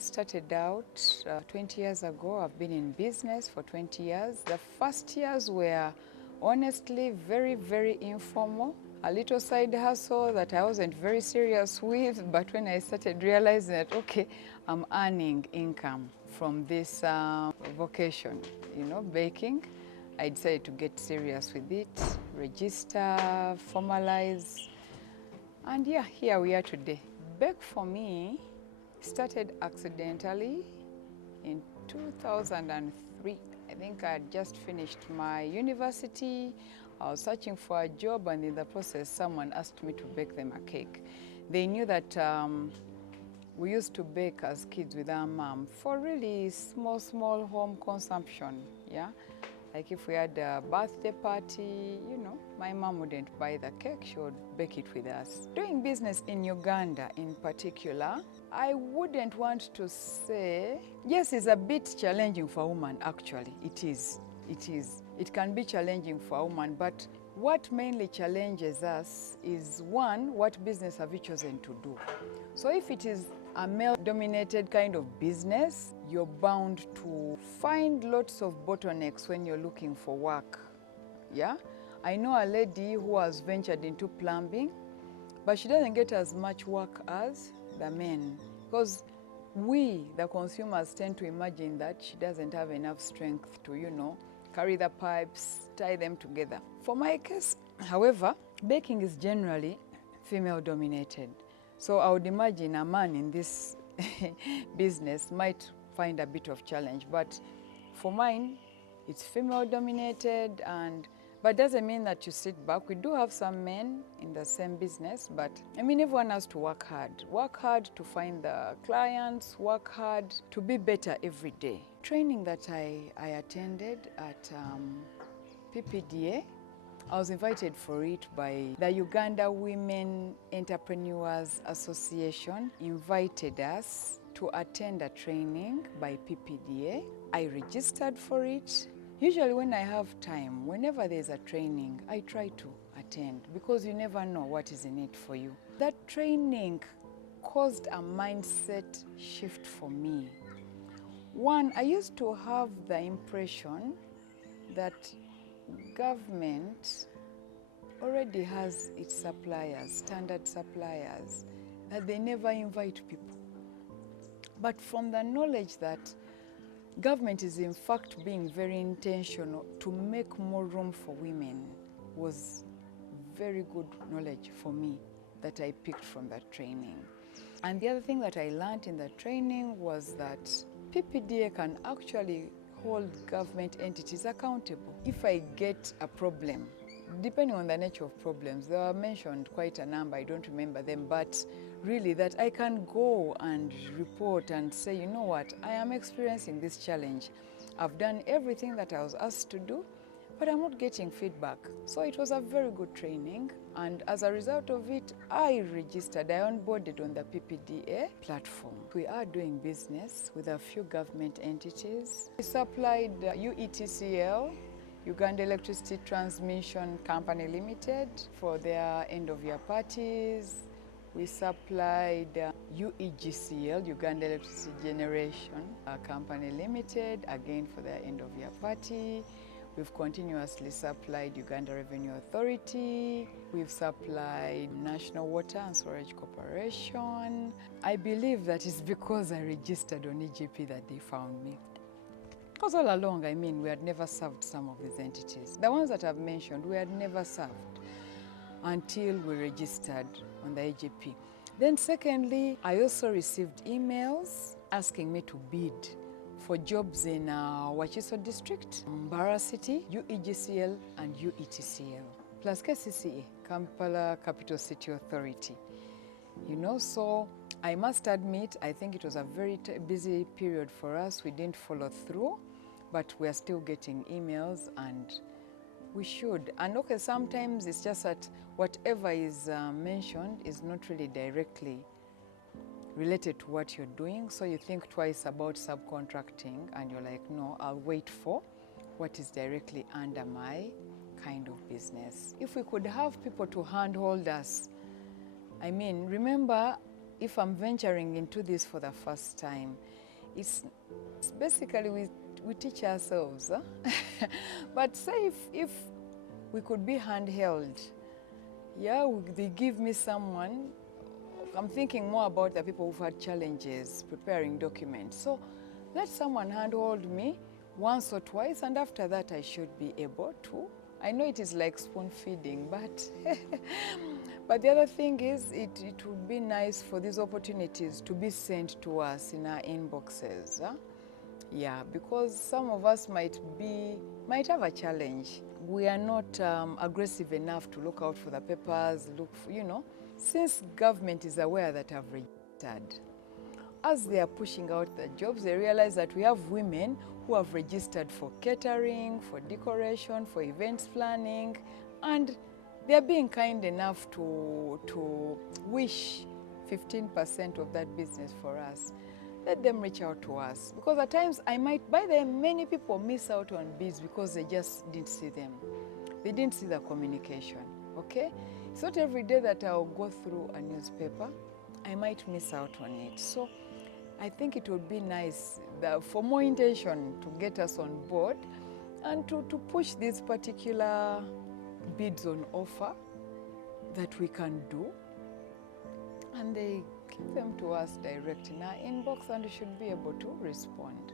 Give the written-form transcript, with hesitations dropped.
started out 20 years ago. I've been in business for 20 years. The first years were honestly very, very informal. A little side hustle that I wasn't very serious with, but when I started realizing that, okay, I'm earning income from this vocation, baking, I decided to get serious with it, register, formalize, and yeah, here we are today. Bake for me started accidentally in 2003. I think I had just finished my university. I was searching for a job, and in the process, someone asked me to bake them a cake. They knew that we used to bake as kids with our mom for really small home consumption, yeah? Like if we had a birthday party, my mom wouldn't buy the cake, she would bake it with us. Doing business in Uganda in particular, I wouldn't want to say, yes, it's a bit challenging for a woman, actually. It is. It can be challenging for a woman, but what mainly challenges us is, one, what business have you chosen to do? So if it is a male-dominated kind of business, you're bound to find lots of bottlenecks when you're looking for work, yeah? I know a lady who has ventured into plumbing, but she doesn't get as much work as the men, because we, the consumers, tend to imagine that she doesn't have enough strength to, carry the pipes, tie them together. For my case, however, baking is generally female-dominated. So I would imagine a man in this business might find a bit of challenge, but for mine, it's female-dominated, but doesn't mean that you sit back. We do have some men in the same business, but everyone has to work hard to find the clients, work hard to be better every day. Training that I attended at PPDA, I was invited for it by the Uganda Women Entrepreneurs Association, invited us to attend a training by PPDA. I registered for it. Usually when I have time, whenever there's a training, I try to attend because you never know what is in it for you. That training caused a mindset shift for me. One, I used to have the impression that government already has its suppliers, standard suppliers, that they never invite people. But from the knowledge that government is in fact being very intentional to make more room for women was very good knowledge for me that I picked from that training. And the other thing that I learned in the training was that PPDA can actually hold government entities accountable. If I get a problem, depending on the nature of problems, there are mentioned quite a number, I don't remember them, but really that I can go and report and say, you know what, I am experiencing this challenge. I've done everything that I was asked to do, but I'm not getting feedback. So it was a very good training, and as a result of it, I registered, I onboarded on the PPDA platform. We are doing business with a few government entities. We supplied UETCL, Uganda Electricity Transmission Company Limited, for their end-of-year parties. We supplied UEGCL, Uganda Electricity Generation Company Limited, again for their end-of-year party. We've continuously supplied Uganda Revenue Authority. We've supplied National Water and Storage Corporation. I believe that it's because I registered on EGP that they found me. Because all along, we had never served some of these entities. The ones that I've mentioned, we had never served until we registered on the EGP. Then secondly, I also received emails asking me to bid for jobs in Wachiso District, Mbara City, UEGCL and UETCL, plus KCCA, Kampala Capital City Authority. So I must admit, I think it was a very busy period for us. We didn't follow through, but we're still getting emails, and we should. And okay, sometimes it's just that whatever is mentioned is not really directly related to what you're doing, so you think twice about subcontracting, and you're like, no, I'll wait for what is directly under my kind of business. If we could have people to handhold us, remember if I'm venturing into this for the first time, it's basically we teach ourselves. But say if we could be handheld, yeah, they give me someone. I'm thinking more about the people who've had challenges preparing documents. So let someone handhold me once or twice, and after that I should be able to. I know it is like spoon feeding, but but the other thing is it would be nice for these opportunities to be sent to us in our inboxes. Yeah, because some of us might have a challenge. We are not aggressive enough to look out for the papers, look for, since government is aware that I've registered, as they are pushing out the jobs, they realize that we have women who have registered for catering, for decoration, for events planning, and they're being kind enough to wish 15% of that business for us. Let them reach out to us, because at times by then many people miss out on bids because they just didn't see them. They didn't see the communication, okay? It's not every day that I'll go through a newspaper. I might miss out on it. So I think it would be nice for more intention to get us on board and to push these particular bids on offer that we can do, and they give them to us direct in our inbox, and we should be able to respond.